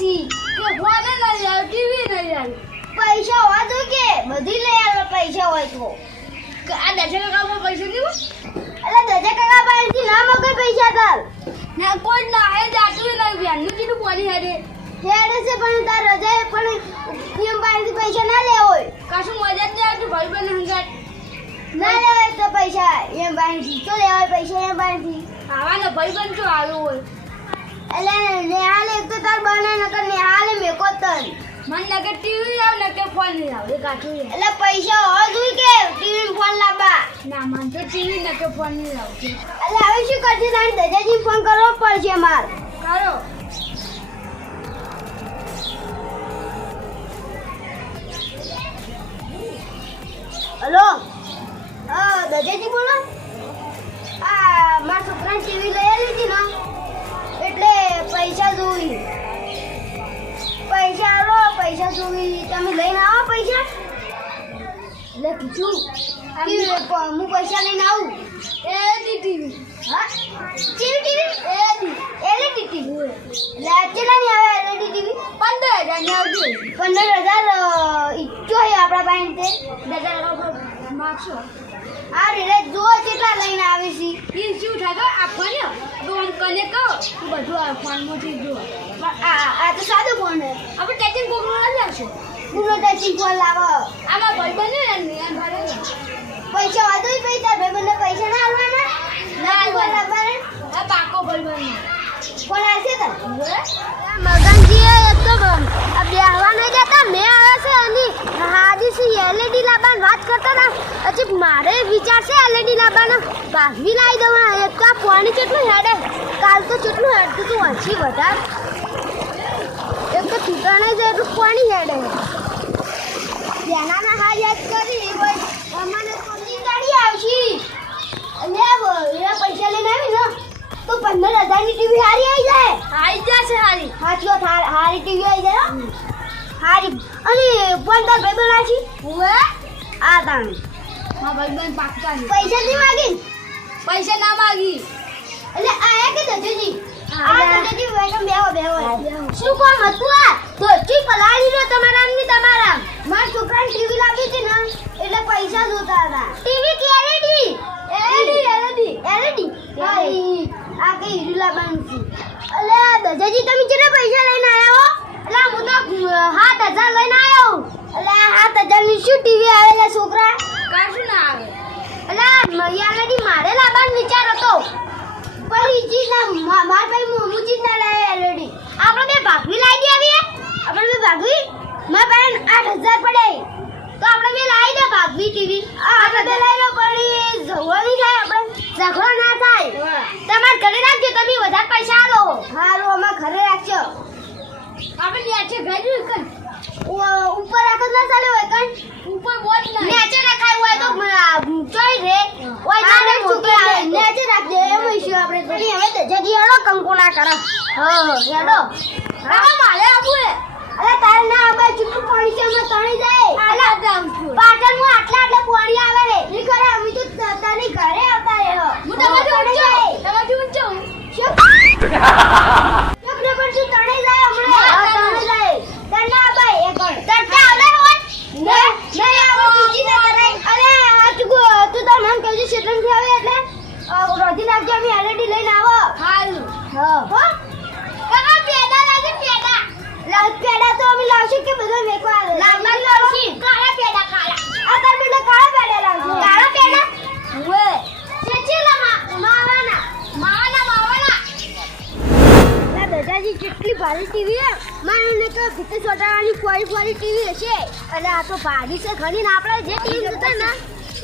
છી કે ફોને નહીં આવે, ટીવી નહીં આવે. પૈસા હોય તો કે, બધી લઈ આવે, પૈસા હોય તો. આ દજા કામમાં પૈસા નહીં અલા દજા કાકા પાસેથી ના મગે પૈસા તાર. ના, કોઈ ના હે જાતું નહીં બેનનું કીધું બોલી હેડે હેડે છે, પણ તાર રજા પણ એમ પાસેથી પૈસા ના લે હોય. કશું મજા જ નહીં આવતું, ભાઈ બહેન હંગાત ના લેવાય તો પૈસા એમ પાસેથી તો લેવાય પૈસા એમ પાસેથી આવાનો ભાઈ બન તો આવ્યો હોય. એટલે નેહાલે એક તો તાર બને નકર નેહાલે મેકો તન. મને લાગે ટીવી લાવ ને કે ફોન આવે એ કાઠું એટલે પૈસા હોવા જોઈએ કે ટીવી ફોન લાવવા? ના મને તો ટીવી ને કે ફોન નહીં આવતી. એટલે હવે શું કરજે તારે દજાજી ફોન કરવો પડશે માર. કરો. હલો? હા દજાજી બોલો. આ મારા છોકરાને ટીવી લઈ હતી ને? પૈસા જોઈ. પૈસા આવો પૈસા જોઈ. તમે લઈને આવો પૈસા. એટલે કીધું. હું પૈસા લઈને આવું. એ ટીવી હા? ટીવી ટીવી એલઈડી ટીવી એટલે કેટલાની આવે એલઈડી ટીવી પંદર હજાર ને આવતી પંદર હજાર ઈચ્છો છે આપણા પાસે તે? દાદા માગશો આ રીતે જો કેટલા લઈને આવે છે એ શું થાય ખબર? ફોન ને કને કહો તું બધું આ ફોનમાંથી જુઓ જો. આ આ તો સાદો ફોન છે. આપણે ટેચિંગ કોકનો નથી આવશે. પૂરો ટેચિંગ ફોન લાવો. આમાં ભાઈ બને ને એમ ભાડે પૈસા વાદો ઈ પૈસા ભાઈ પૈસા ના આવવાના ના ફોન લાવવાના આ પાકો ભાઈ બને ફોન આવશે તો મગનજી એક તો આ બેહવા નહીં જતા મેં આવે છે. વાત કરતા હતા. હજી મારે વિચાર છે એલઈડી લાવવાનો બાજવી લાવી દઉં એક તો આ પાણી કેટલું હેડે. કાલ તો કેટલું હેડતું હતું હજી વધારે. એક તો છૂટાણે જ એટલું પાણી હેડે. બેનાના હા યાદ કરી અમને સમજી કાઢી આવશી. અને પૈસા લઈને આવી ને તો પંદર હજારની ટીવી હારી આવી જાય. આવી જશે હારી. સાચી વાત હારી ટીવી આવી જાય હો. હારી. અને પણ તાર ભાઈ બનાવી હવે? આ તાણી. હા ભાઈ બન પાક્કા પૈસા નહીં માગી? પૈસા ના માગી. એટલે આયા કે દજોજી હા, આ દજોજી વેલકમ બેહો બેહો શું કામ હતું આ? દોસ્તી પલાળી રહ્યો તમારા આમની તમારા. મારા છોકરાને ટીવી લાગી હતી ને એટલે પૈસા જોતા હતા. ટીવી કે એલઈડી એલઈડી એલઈડી એલઈડી આ કઈ હીરું લાવવાનું છે એટલે આ દજાજી તમે કેટલા પૈસા લઈને આવ્યા હો? એટલે હું તો સાત હજાર લઈને આવ્યો. એટલે આ સાત હજારની શું ટીવી આવેલા છોકરા? કશું ના આવે. એટલે મૈયાલાડી મારે લાવવાનો વિચાર હતો. પણ ચીજ ના માર ભાઈ મોમું ચીજ ના લાવે ઓલરેડી આપણે બે ભાગવી લાવી દે આવીએ આપણે બે ભાગવી? મારા પાસે આઠ હજાર પડે. તો આપણે બે લાવી દે ભાગવી ટીવી. આપણે બે લાવી લો પણ જવાની થાય આપણે. ઝઘડો ના થાય. તમારે ઘરે રાખજો તમે વધારે પૈસા આલો. હારું અમારે ઘરે રાખજો. આપણે નીચે ગયું કર ઉપર રાખો ના ચાલે હોય કણ ઉપર બોજ ના. નેચે રખાય હોય તો ચોઈ રે ઓય જાને મોટી છોકરા. નેચે રાખજે. એમ ઈશ્યુ આપણે તો. હવે તો જગી હળો કંકુ ના કરો. હા હેડો. હા. મારે આવું હે અરે તારે ના આવે ચૂટું પાણી છે અમે તણી જાય. છું. પાટણ હું આટલા આટલા પાણી આવે રે ની કરે અમે તો ત- તને ઘરે આવતા રે હો હું તમારી ઊંચો તમારી ઊંચો શું શું ખબર તું તણી જાય હમણાં ના, હા, તને. તણી જાય તને ના ભાઈ એક તરતા આવડે હોત ને નહીં આવો ચીચી ના કરાય અરે આ તું તું તાર મન કહેજે શેતનથી આવે એટલે અ, રોજી નાખજો અમે એલઈડી લઈને આવો હાલું હા હો કાકા પેડા લાગે પેડા લાવ પેડા તો અમે લાવશું કે બધા મેકો આવે લાવવા લાવશી કાળા પેડા કાળા આ તાર બેટા કાળા પેડા લાવશું કાળા પેડા હવે ચેચેલા માવાના માવાના માવાના દાદાજી કેટલી ભારી ટીવી હે મારે તો ભીતે ચોટાવાની ફોરી ફોરી ટીવી હશે. અને આ તો ભારી છે ઘણી ને આપણે જે ટીવી જોતા ને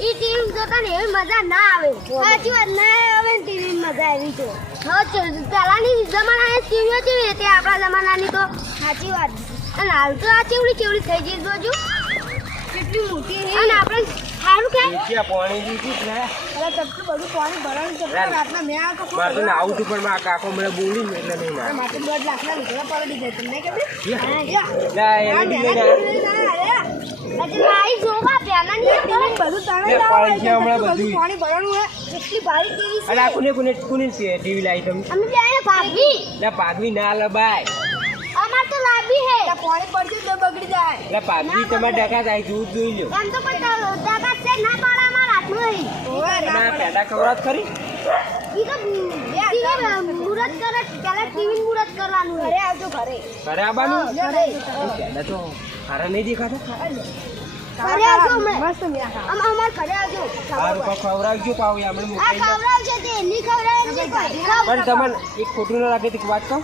એ ટીવી જોતા ને એવી મજા ના આવે. સાચી વાત ના આવે ને ટીવી મજા આવી છે. હા ચ- પહેલાની જમાનાની ટીવીઓ કેવી હતી આપણા જમાનાની તો. સાચી વાત. અને હાલ તો આ ચેવડી ચેવડી થઈ ગઈ બાજુ કેટલી મોટી અને આપણે હા સારું કે નીચે પાણી દીધું છે? ને અરે ચપટું બધું પાણી ભરવાનું છે. રાતના મેં આ તો મારે તો નાવું હતું પણ મારા કાકો મને બોલી ને એટલે નહીં મારે. માથે દોઢ લાખના લુગડા પડી જાય તમને કે લા, જોવા પેલા ની બધું તાણે લે, પાણી હમણાં બધું. પાણી ભરવાનું હે કેટલી ભારી ટીવી અરે આ કોને કોને કોને ટીવી લાવી તમે અમે બેને ભાગી લે ના લબાય. અમાર તો લાંબી હે. તો પાણી પડશે તો બગડી જાય. એટલે પાછી તમારે ડકા જાય દૂધ જોઈ લ્યો. એમ તો પણ ડકા છે ના પાડા માં હાથમાં હી. ઓય ના પેડા. ખવરાત ખરી? ઈ તો ટીવી મુરત કરે પેલા ટીવી મુરત કરવાનું ઘરે આવજો ઘરે. ઘરે આવવાનું? ઘરે. પેડા તો હારા નહીં દેખાતા? ઘરે આવજો મસ્ત આમ અમાર ઘરે આવજો. સારું કોઈ ખવડાવજો પાવ આપણે આ મોકલી તે ની ખવડાવે પણ તમને એક ખોટું ના લાગે તો વાત કહું?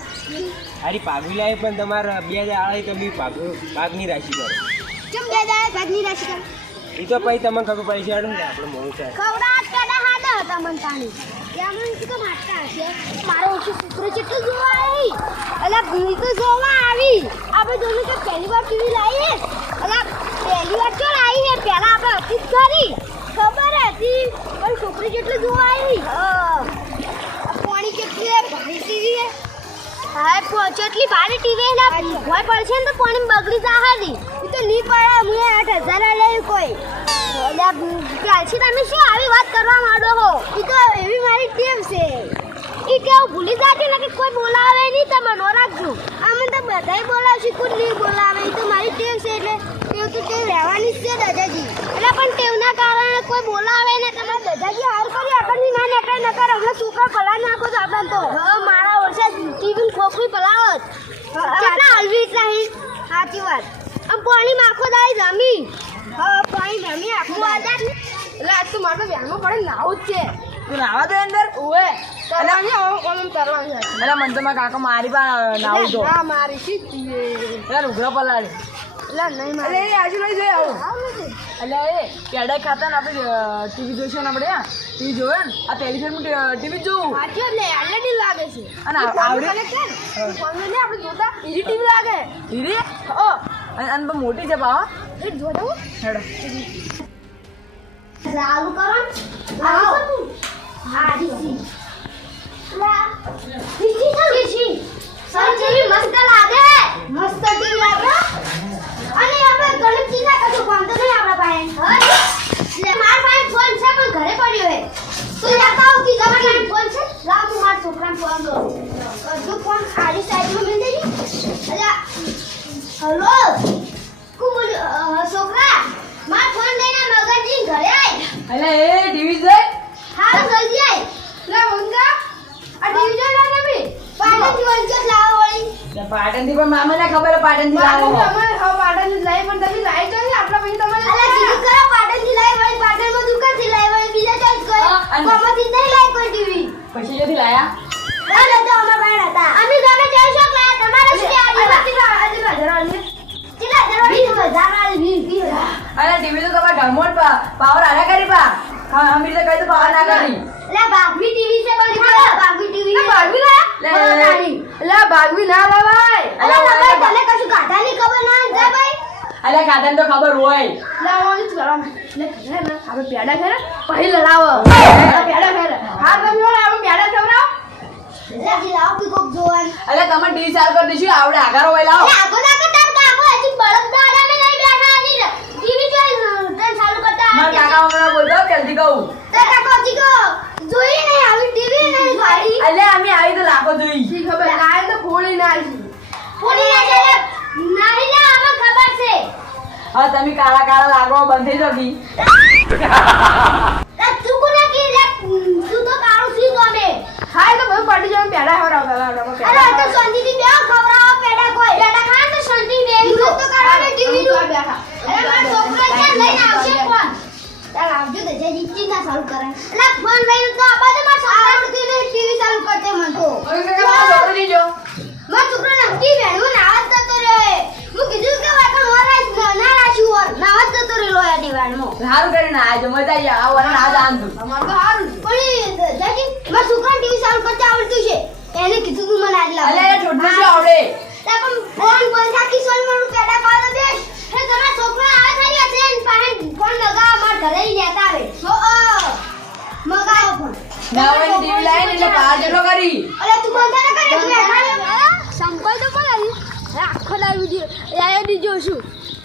હારી પાઘવી લાવી પણ તમારે બે હજાર આળી તો બી પાઘ પાઘની રાશિ કરો. ચમ બે રાશિ કર. એ તો પછી તમને ખબર પડી છે આપણે મોડું થાય હાડા હતા મન તાણી. મારતા મારો ઓછો છોકરો કેટલું જોવા આવી. અલા ભૂલ તો જોવા આવી. આપણે જોયું કે પહેલી વાર ટીવી લાવીએ. અલા પહેલી વાર જો આવી હે પહેલા આપણે ઓફિસ કરી. ખબર હતી. પણ છોકરી કેટલી જોવા આવી. પાણી કેટલી ભારી ટીવી હે હા જેટલી ભારી ટીવી ના ભોય પડશે ને તો પાણી બગડી જા હારી. એ તો નહીં પડે. મુએ આઠ હજાર લેવું કોઈ. એટલે તમે શું આવી વાત કરવા માંડો હો? એ તો એવી મારી ટીમ છે. એ કેવું ભૂલી જાતી ને કે કોઈ બોલાવે નહીં તમે નો રાખજો. આમને તો બધાય બોલાવશે કોઈ નહીં બોલાવે. તો મારી ટેવ છે એટલે ટેવ તો ટેવ રહેવાની જ છે દાદાજી. એટલે પણ ટેવના કારણે કોઈ બોલાવે ને તમે દાદાજી હાર કરી આગળની ના નકર નકર હમણાં છોકરા પલા નાખો તો આપણે તો. મારા વર્ષે ટીવી ખોખરી પલાવત. કેટલા હલવી નહીં સાચી વાત. આમ પાણી માખો દાઈ જમી. હા પાણી જમી આખું આદા એટલે આજ તો મારે તો વ્યાયામો પડે નાવું જ છે. તું નાવા દે અંદર. ઓવે એટલે મને તો મારા કાકા મારી પણ નાવું તો. ના મારી સીધી એટલે ઉઘરો પલાળી. એટલે નહીં મારે. એટલે એ આજુ લઈ જઈ આવું. એટલે એ પેડા ખાતા ને આપણે ટીવી જોઈશું ને આપણે ટીવી જોવે ને? આ પહેલી ટીવી જોવું સાચો એટલે એલઈડી લાગે છે. અને આવડે ફોન ને આપણે જોતા બીજી ટીવી લાગે. હીરી ઓ. અને બહુ મોટી છે પાવા એ જો દઉં હેડો. ચાલુ કરો આવો. હા દીસી લા દીસી તો દીસી સર જેવી મસ્ત લાગે મસ્ત ટીવી લાગે અને આપણે ગણતરી ના કશું કામ તો નહીં આપણા પાસે લે માર પાસે ફોન છે પણ ઘરે પડ્યો હે તું જાતા હો કે તમારા ફોન છે લાવ હું મારા છોકરાને ફોન કરું જો ફોન આડી સાઈડમાં મેં દેજી અલ્યા હલો કુ બોલ્યો છોકરા માર ફોન લઈને મગનજી ઘરે આય એટલે એ જોઈ. હાલો જલ્દી આય. લે આ ટીવી જોઈ લો તમે પાટણથી વંચક લાવો વળી પાટણથી પણ મામાને ખબર પાટણથી લાવો. તમે હવે પાટણ લઈ પણ તમે લાઈ જો ને આપણા પછી અલા તમારે કીધું કરો પાટણથી લાવી વળી પાટણમાં દુકાનથી લાવી વળી બીજા ચોઈસ કોઈ. હા, અને- નહીં લાવી કોઈ ટીવી. પછી જોથી લાયા? અરે તો અમાર પાસે હતા. અમે તમે જઈ શક લાયા તમારે શું આવ્યું? કેટલા કેટલા હજાર કેટલા હજાર વીસ વીસ અરે ટીવી તો તમારે ઢમોટ પાવર આના કરી પા. હા અમીર તો કઈ તો પાવર ના કરી લે ટીવી છે બધી ટીવી ભાગવી લે. લે. એટલે ભાગવી. ના લવાય અલા તમે તને કશું ગાધાની ખબર ના જા ભાઈ. અલ્યા કાતન તો ખબર હોય. જ ઘરે આપણે પેડા લડાવો. પેડા ખેરે હા તમે વાળા આપણે પેડા ખવડાવો લે જી લાવ કી કોક જોવાન. અલ્યા તમે ટીવી ચાલુ કરી દઈશું આવડે આગારો હોય લાવો. આગો ના કરતા કાકો હજી બળદ દાડા મે નહીં બેઠા ની ટીવી જોઈ તને ચાલુ કરતા. મારા કાકા હમણાં બોલતો જલ્દી કહું. તે કાકો અલ્યા અમે આવી તો લાખો જોઈ. શી ખબર? લાય તો ફોડી નાખી ફોડી નાખી નહીં ના આમાં ખબર છે. હા તમે કાળા કાળા લાગવા બંધ થઈ લે તું કોને કી લે તું તો કાળું સી ગમે હા તો બધું પડી જાય પેડા ખવડાવતા હતા અરે આ તો શાંતિથી બેહો આવડતું છે. એને કીધું મને આજ તો પણ આખો દાડી વિડિયો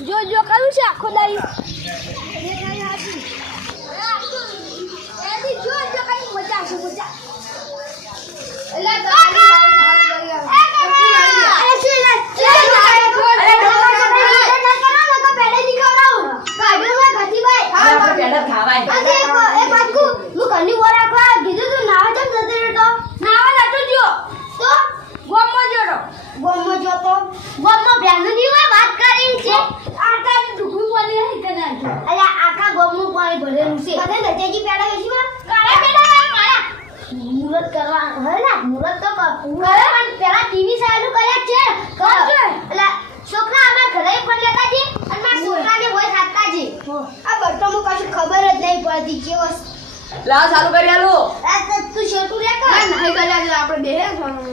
જો જો કરું છે આખો દાડી. દાઈ આપણે પેડા જતી ગોમમાં જોતો ગોમમાં ભેંસો ની હોય વાત કરી છે આટાની ડુકું પાણી નહીં કદાચ અરે આખા ગોમનું પાણી ભરેલું છે બધા દજેજી પેડા બેસી માં કાળા પેડા કાળા મુરત કરવા હવે ને મુરત તો કર કરે પણ પેલા ટીવી સાઈડ કર્યા છે કર એટલે છોકરા અમાર ઘરે પણ લેતા છે અને મારા છોકરાને હોય ખાતા છે આ બટ્ટોમાં કશું ખબર જ નહીં પડતી કે વસ્તુ લાવ ચાલુ કરી આલો આ તો તું શેટું લે કર નહીં કર્યા છે આપણે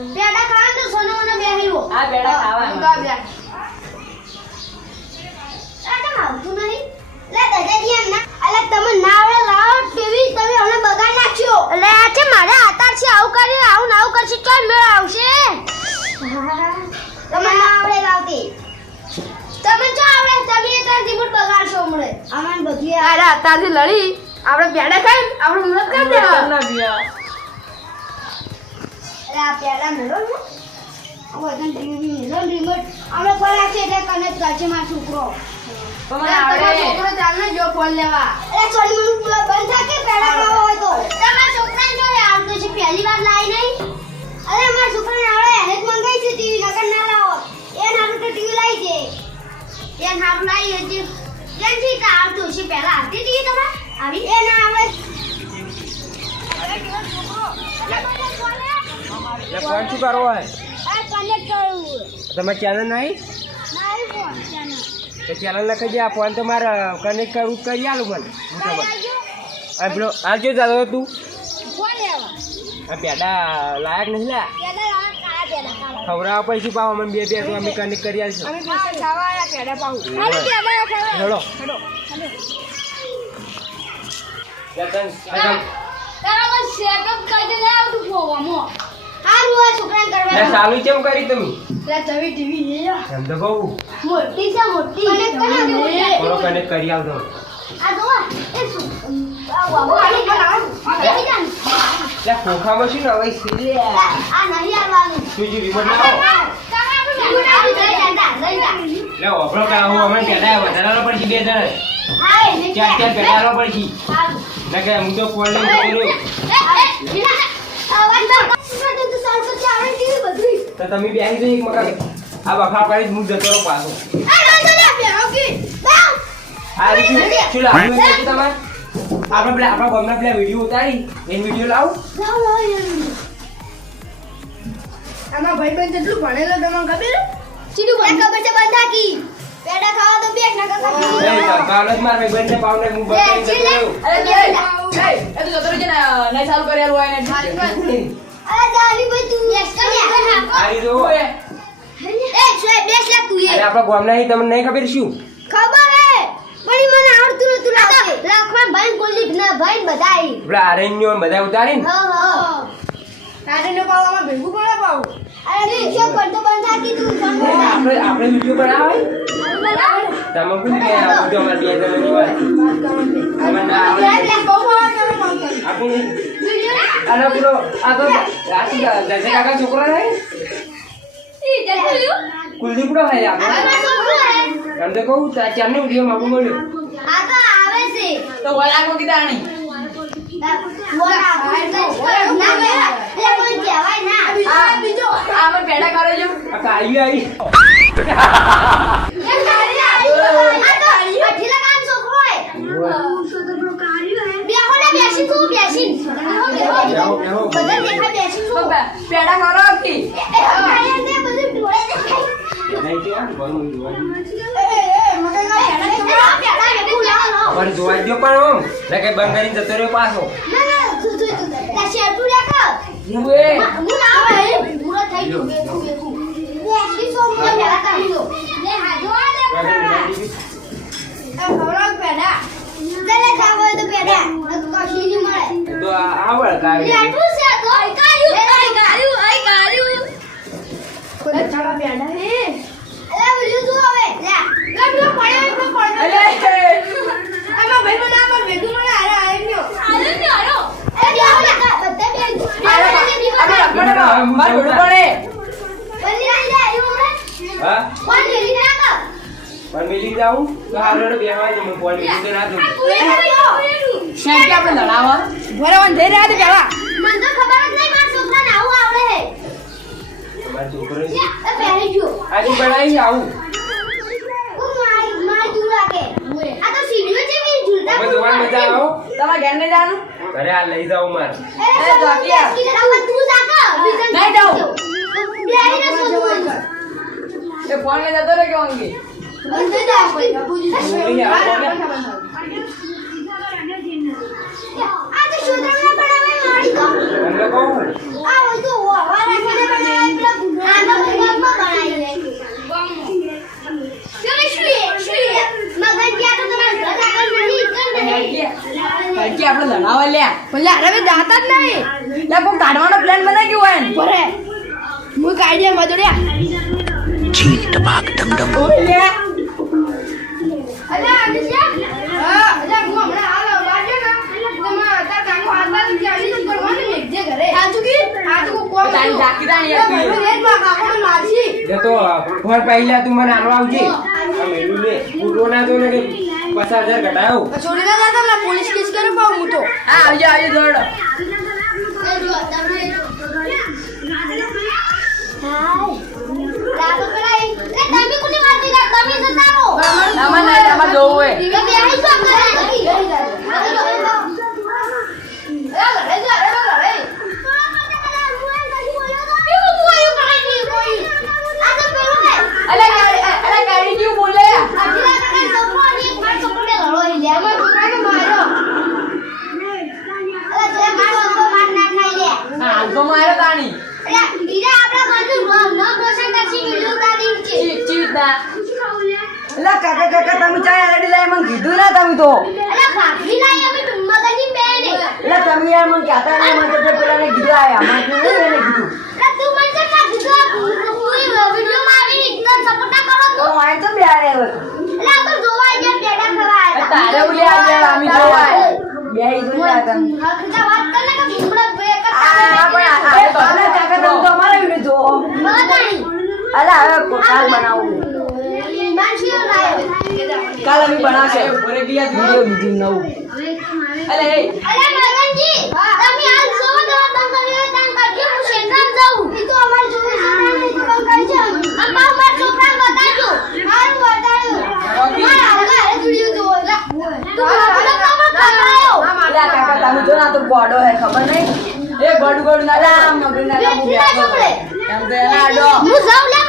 બે પેડા ખાવાનું તો સોનો મને બેહેલો આ પેડા ખાવા આ કેમ આવતું નહીં લે દાદાજી એમ ના અલે તમે ના આવડે લાવો ટીવી તમે હમણાં બગાડ નાખ્યો એટલે આ છે મારે આતાર છે આવું કરી આવું આવું મેળ આવશે તમે ના આવડે લાવતી તમે જો આવડે તમે તાર રિમોટ બગાડશો હમણે આમાં બધી અરે અત્યારથી લડી આપણે પેડા ખાઈ આપણે મદદ કરી દેવા ના પિયા અરે આ પેલા મેળો ને. આ બધા ટીવી રિમોટ અમે પડ્યા છે એટલે કનેક્ટ કરશે મારો છોકરો. તમારો છોકરો ચાલને જો ફોન લેવા. અરે સોરી મને બંધ થાય કે પેડા ખાવા હોય તો? તમે ચેનલ નહીં? મારી તો ચેનલ લખી દે આ ફોન તો મારે કનેક્ટ કરવું કરી આલું મને. હું તમને પેલો આ જો ચાલો તું. પેડા લાયક નહીં લા. ખવડાવવા પૈસા પાવ અમે બે બે અમે કનેક્ટ કરી આવીશું કરવા ચાલુ કેમ કરી તમે? તમે ટીવી લઈ જાઓ એમ તો કહું મોટી છે મોટી કનેક્ટ કરી થોડો કનેક્ટ કરી આવતો આ જો એ શું આ જા એટલે ખોખામાં શું ને હવે સીલે આ નહીં આવવાનું તું જે રિમોટ ના આવો એટલે ઓફરો કરાવું અમે પેડા વધારાનો પડશે બે જણ ચાર ચાર પેડાનો પડશે ના કે હું તો ફોન લઈને તો તમે બે આવી એક મકા આ બફા પાડી હું જતો રહું પાછો. આ રીતું શું લાવ્યું તમારે. આપણે પેલા આપણા ગામના પેલા વીડિયો ઉતારી એ વીડિયો લાવું. આમાં ભાઈબંધ જેટલું ભણેલો તમને ખબર? સીધું બંધ ખબર છે બંધાકી. પેડા ખાવા તો બેક ના નહીં કાકા કાલ જ મારા ભાઈબંધને પાવને હું બતાવીને જતો રહ્યો અરે બે એ તો જતો રહે ને નહીં ચાલુ કરેલું હોય ને. અરે જાલી ભાઈ તું બેસ કર લે આ જો એ સોય બેસ લે તું એ. અરે આપણા ગામના અહીં તમને નહીં ખબર શું? ખબર હે? પણ મને આવડતું નતું લાગે. લખમણ ભાઈ કુલદીપ ના ભાઈ બધાય પેલા આરણ્યો બધા ઉતારી ને હા. હા. પાવામાં ભેગું પડે? પાઉં અરે તું કરતો બંધ થાકી તું આપણે આપણે વીડિયો બનાવે? તમે કોણ કે આ વીડિયો અમારે બે જણ જોવા? તમે ના આવડે આપણું આનો પેલો આ તો રાશી દસે કાકા છોકરો કુલદીપ નો હે આપણો એમ તો કહું ચારનો વીડિયો માગું મળ્યો આ તો આવે છે તો વળા કો દાણી બોલા ના બે એ કોઈ કહેવાય ના આ બીજો આ મને પેડા કરે પણ જોવા દો પણ આમ ને કઈ બંધ કરીને જતો રહ્યો પાછો. આવડ લાવી લે, આટલું છે આ તો. કોઈ ચાલા. પેડા હે અલા, ઓલું તું હવે. લે. લે પેલો પડ્યો એ પેલો પડ્યો આમાં ભાઈ મને આમાં ભેગું મને હારે હારે ગયો એ બે હવે લે, બધા બે. બે બે બે. મારું ઘોડું પડે. બની રહી લે, એવું હે? હા કોણ લીલી નાખ? પણ મિલી જાઉં? તો હારો બેહવા જ મને ફોન મિલી તો. ના દઉં કે આપણે લડાવા ભરાવાન જઈ રહ્યા હતા પેલા મને તો ખબર જ ઝૂલતા છોકરો જોવાની મજા આવું. તમારે ઘેર નહીં જવાનું ઘરે આ લઈ જાઉં મારે. એ જોકિયા. તું. બીજાને નહીં. એ ફોન લઈ જતો રહ્યો કે બંધ જાય. તારી ઝાંકી તાણી હતી. ફોન પહેલા તું મને આનવા આવજે. આ મેલું લે ફૂટો ના તો ને પચાસ હજાર ઘટાયો છોડી ના જતા ને પોલીસ કેસ કરે પાઉં હું તો હા આવજો આવજો દોડો એ જો, અલે ગાડી અલે ગાડી કેવું બોલે અઢીલા કાકા છોકરો અને એક મારો છોકરો બે લડો હી લે. એમાં છોકરાને માર્યો અલા, જે મારો છોકરો માર ના ખાઈ લે. હા હાલ તો મારે તાણી અલા, બીજા આપણા ઘરનું નામ- નામ રોશન કરશે, વીડિયો ઉતારી છે. ચી ચી ના અલા કાકા કાકા તમે ચાય રેડી લાય મને કીધું ના તમે તો અલા, ભાભી લાઈ અમે મગજની બેન હે. એટલે તમે યાર મને કહેતા નહીં મને તો પેલા ને કીધું આયા મને નહીં એને કીધું અલા, તું મને કેમ ના કીધું? આ પૂરી વિડીયોમાં આવીને એકદમ સપોર્ટ ના કરો તો તું. વાય તો બેરે હવે અલા, આ તો જોવા ગયા પેડા ખાવા આવ્યા હતા. તારે ઉલે આજે આમી જોવાય બે ઈ જોઈ જા તમે હરખતા વાત કર ને કે ભીમડા બે કરતા આ પણ આ તો અલે કાકા તમે તો અમારા વિડિયો જોવો બધાની. અલા હવે કાલ બનાવું કાલ અમે બનાવશે વિડિયો બીજું નવું અલે એ અલા, મગનજી, તમે તો કર્યો કરજો. હું જાઉં. એ તો અમારે કરજો. મારા તું. કાકા તમે જો ના તો ગોડો હે ખબર નહીં એ ગોડ ગોડ ના લા મગર ના હું જાઉં લે